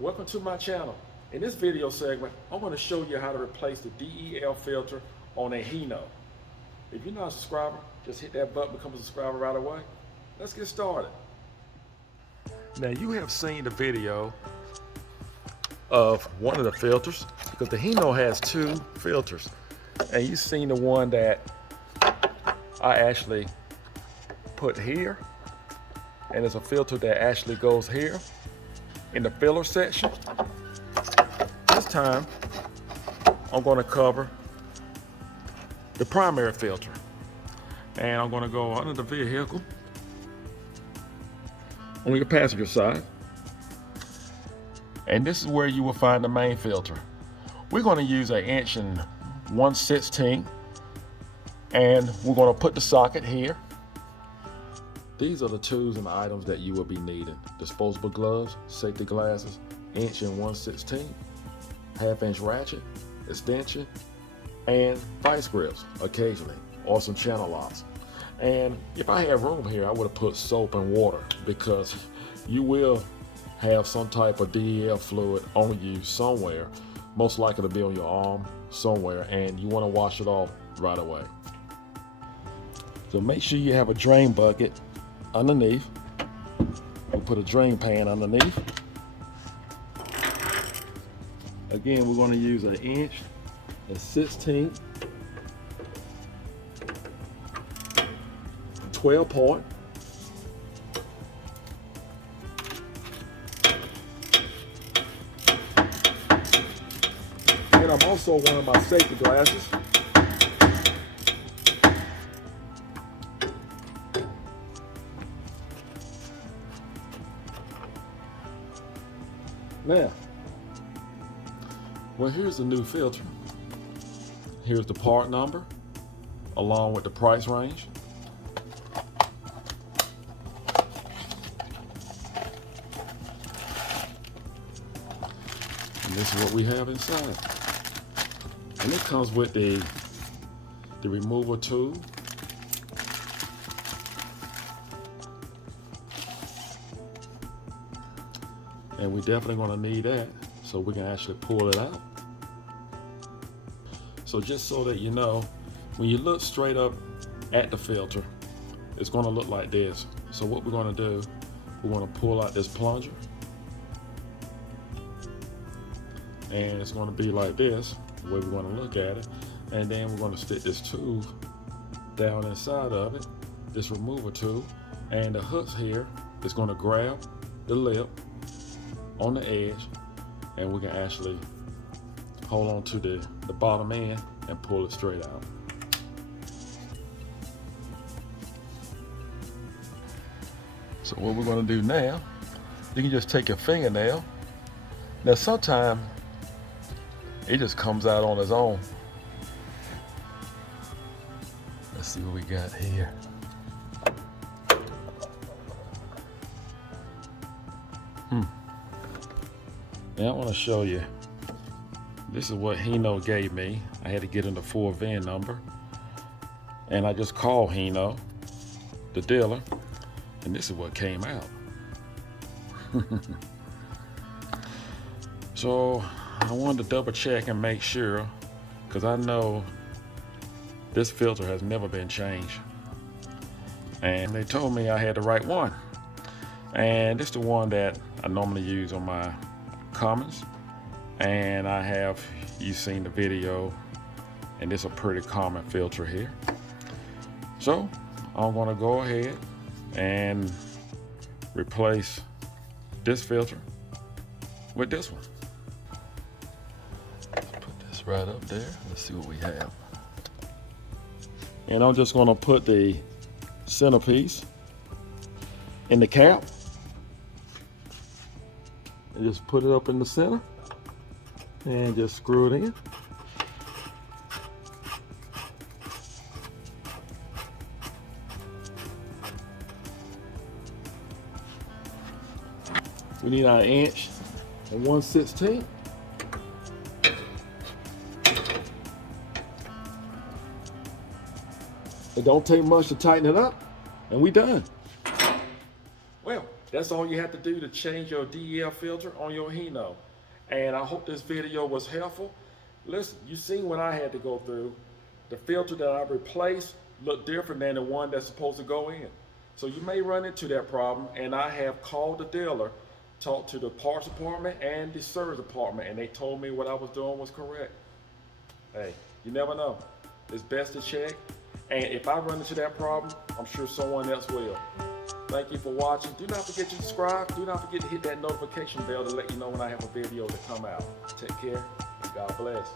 Welcome to my channel. In this video segment, I'm going to show you how to replace the DEL filter on a Hino. If you're not a subscriber, just hit that button, become a subscriber right away. Let's get started. Now you have seen the video of one of the filters, because the Hino has two filters. And you've seen the one that I actually put here, and it's a filter that actually goes here in the filler section. This time I'm going to cover the primary filter, and I'm going to go under the vehicle on your passenger side, and this is where you will find the main filter. We're going to use an 1/16", and we're going to put the socket here. These are the tools and items that you will be needing: disposable gloves, safety glasses, 1/16", 1/2" ratchet, extension, and vice grips occasionally, or some channel locks. And if I had room here, I would have put soap and water, because you will have some type of DEL fluid on you somewhere, most likely to be on your arm somewhere, and you want to wash it off right away. So make sure you have a drain bucket underneath. We'll put a drain pan underneath. Again, we're going to use an 1/16", 12-point. And I'm also wearing my safety glasses. Now, well, here's the new filter. Here's the part number along with the price range. And this is what we have inside. And it comes with the removal tool. And we're definitely going to need that so we can actually pull it out. So just so that you know, when you look straight up at the filter, it's going to look like this. So what we're going to do, we're going to pull out this plunger, and it's going to be like this, the way we're going to look at it. And then we're going to stick this tube down inside of it, this removal tool, and the hooks here is going to grab the lip on the edge, and we can actually hold on to the bottom end and pull it straight out. So what we're going to do now, you can just take your fingernail. Now sometimes it just comes out on its own. Let's see what we got here. Now I want to show you, this is what Hino gave me. I had to get in the full VIN number, and I just called Hino, the dealer, and this is what came out. So I wanted to double check and make sure, because I know this filter has never been changed, and they told me I had the right one. And this is the one that I normally use on my Commons, and you've seen the video, and it's a pretty common filter here. So I'm going to go ahead and replace this filter with this one. Let's put this right up there. Let's see what we have. And I'm just going to put the centerpiece in the cap and just put it up in the center and just screw it in. We need our 1/16". It don't take much to tighten it up, and we done. Well, That's all you have to do to change your DEF filter on your Hino. And I hope this video was helpful. Listen, you seen what I had to go through. The filter that I replaced looked different than the one that's supposed to go in. So you may run into that problem, and I have called the dealer, talked to the parts department and the service department, and they told me what I was doing was correct. Hey, you never know. It's best to check. And if I run into that problem, I'm sure someone else will. Thank you for watching. Do not forget to subscribe. Do not forget to hit that notification bell to let you know when I have a video to come out. Take care, and God bless.